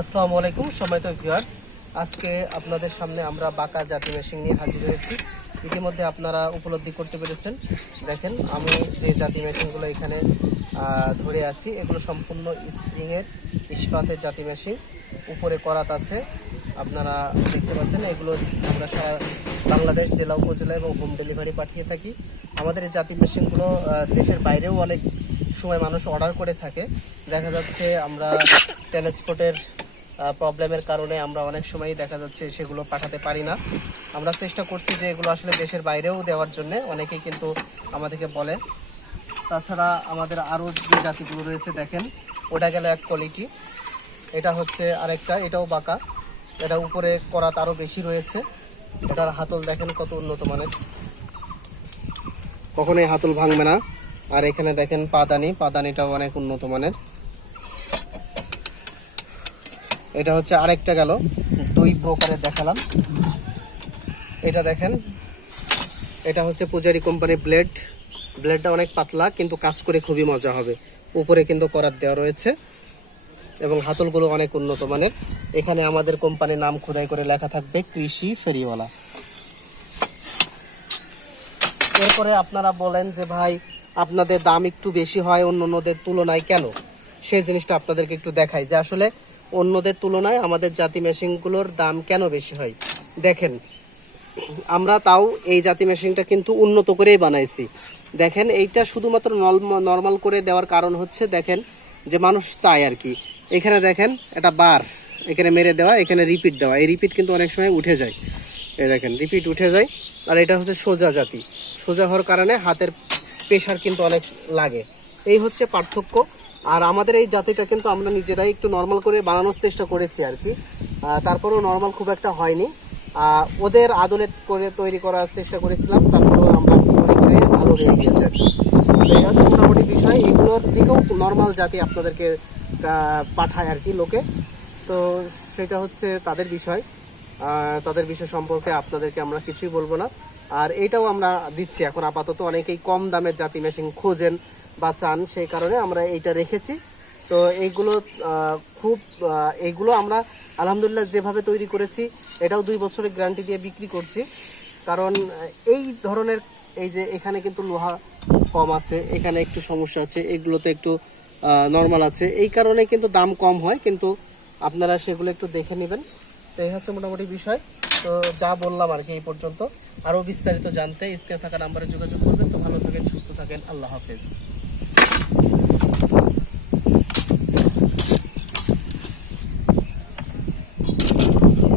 আসসালামু আলাইকুম, সম্মানিত ভিউয়ার্স আজকে আপনাদের সামনে আমরা বাঁকা জাতি মেশিন নিয়ে হাজির হয়েছি। ইতিমধ্যে আপনারা উপলব্ধি করতে পেরেছেন। দেখেন, আমি যে জাতি মেশিনগুলো এখানে ধরে আছি, এগুলো সম্পূর্ণ স্প্রিংয়ের ইস্পাতের জাতি মেশিন উপরে করাত আছে, আপনারা দেখতে পাচ্ছেন, এগুলো আমরা বাংলাদেশ জেলা, উপজেলা এবং হোম ডেলিভারি পাঠিয়ে থাকি। আমাদের এই জাতি মেশিনগুলো দেশের বাইরেও অনেক সময় মানুষ অর্ডার করে থাকে। দেখা যাচ্ছে আমরা ট্রান্সপোর্টের প্রবলেমের কারণে আমরা অনেক সময়ই দেখা যাচ্ছে সেগুলো পাঠাতে পারি না। আমরা চেষ্টা করছি যে এগুলো আসলে দেশের বাইরেও দেওয়ার জন্য। অনেকেই কিন্তু আমাদেরকে বলে। তাছাড়া আমাদের আরও যে জাতিগুলো রয়েছে, দেখেন, ওটা গেল এক কোয়ালিটি এটা হচ্ছে আরেকটা, এটাও বাঁকা। এটা উপরে করাত আরও বেশি রয়েছে। এটার হাতল দেখেন কত উন্নত মানের। কখনোই হাতল ভাঙবে না। আর এখানে দেখেন পাদানি, পাদানিটাও অনেক উন্নত মানের। এটা হচ্ছে আরেকটা গেল। দুই প্রকারের দেখালাম। এটা দেখেন, এটা হচ্ছে পূজারি কোম্পানির ব্লেড। ব্লেডটা অনেক পাতলা, কিন্তু কাজ করে খুবই মজা হবে। উপরে কিন্তু করার দেওয়া রয়েছে এবং হাতলগুলো অনেক উন্নত মানের। এখানে আমাদের কোম্পানির নাম খোদাই করে লেখা থাকবে, কৃষি ফেরিওয়ালা। এরপরে আপনারা বলেন যে, ভাই, আপনাদের দাম একটু বেশি হয় অন্য অন্যদের তুলনায় কেন? সেই জিনিসটা আপনাদেরকে একটু দেখাই যে আসলে অন্যদের তুলনায় আমাদের জাতি মেশিনগুলোর দাম কেন বেশি হয়? দেখেন, আমরা তাও এই জাতি মেশিনটা কিন্তু উন্নত করেই বানাইছি। দেখেন, এইটা শুধুমাত্র নর্মাল করে দেওয়ার কারণ হচ্ছে, দেখেন, যে মানুষ চায় আর কি। এখানে দেখেন এটা বার এখানে মেরে দেওয়া, এখানে রিপিট দেওয়া। এই রিপিট কিন্তু অনেক সময় উঠে যায়। এই দেখেন রিপিট উঠে যায়। আর এটা হচ্ছে সোজা জাতি। সোজা হওয়ার কারণে হাতের প্রেশার কিন্তু অনেক লাগে। এই হচ্ছে পার্থক্য। আর আমাদের এই জাতিটা কিন্তু আমরা নিজেরাই একটু নর্মাল করে বানানোর চেষ্টা করেছি আর কি। তারপরেও নর্মাল খুব একটা হয়নি। ওদের আদলে করে তৈরি করার চেষ্টা করেছিলাম, তারপরেও আমরা করে ভালো হয়ে গিয়েছে মোটামুটি বিষয়, এগুলোর থেকেও নর্মাল জাতি আপনাদেরকে পাঠায় আর কি লোকে। তো সেটা হচ্ছে তাদের বিষয়। তাদের বিষয় সম্পর্কে আপনাদেরকে আমরা কিছুই বলব না। আর এটাও আমরা দিচ্ছি এখন আপাতত, অনেকেই কম দামের জাতি মেশিন খোঁজেন। বা চান, সেই কারণে আমরা এইটা রেখেছি। তো এইগুলো খুব এইগুলো আমরা আলহামদুলিল্লাহ যেভাবে তৈরি করেছি, এটাও দুই বছরের গ্যারান্টি দিয়ে বিক্রি করছি। কারণ এই ধরনের, এই যে এখানে কিন্তু লোহা কম আছে, এখানে একটু সমস্যা আছে, এগুলোতে একটু নর্মাল আছে। এই কারণে কিন্তু দাম কম হয়, কিন্তু আপনারা সেগুলো একটু দেখে নেবেন। তো এই হচ্ছে মোটামুটি বিষয়। তো যা বললাম আর কি এই পর্যন্ত। আরও বিস্তারিত জানতে স্ক্রিনে থাকা নাম্বারে যোগাযোগ করবেন। তো ভালো থাকেন, সুস্থ থাকেন। আল্লাহ হাফেজ।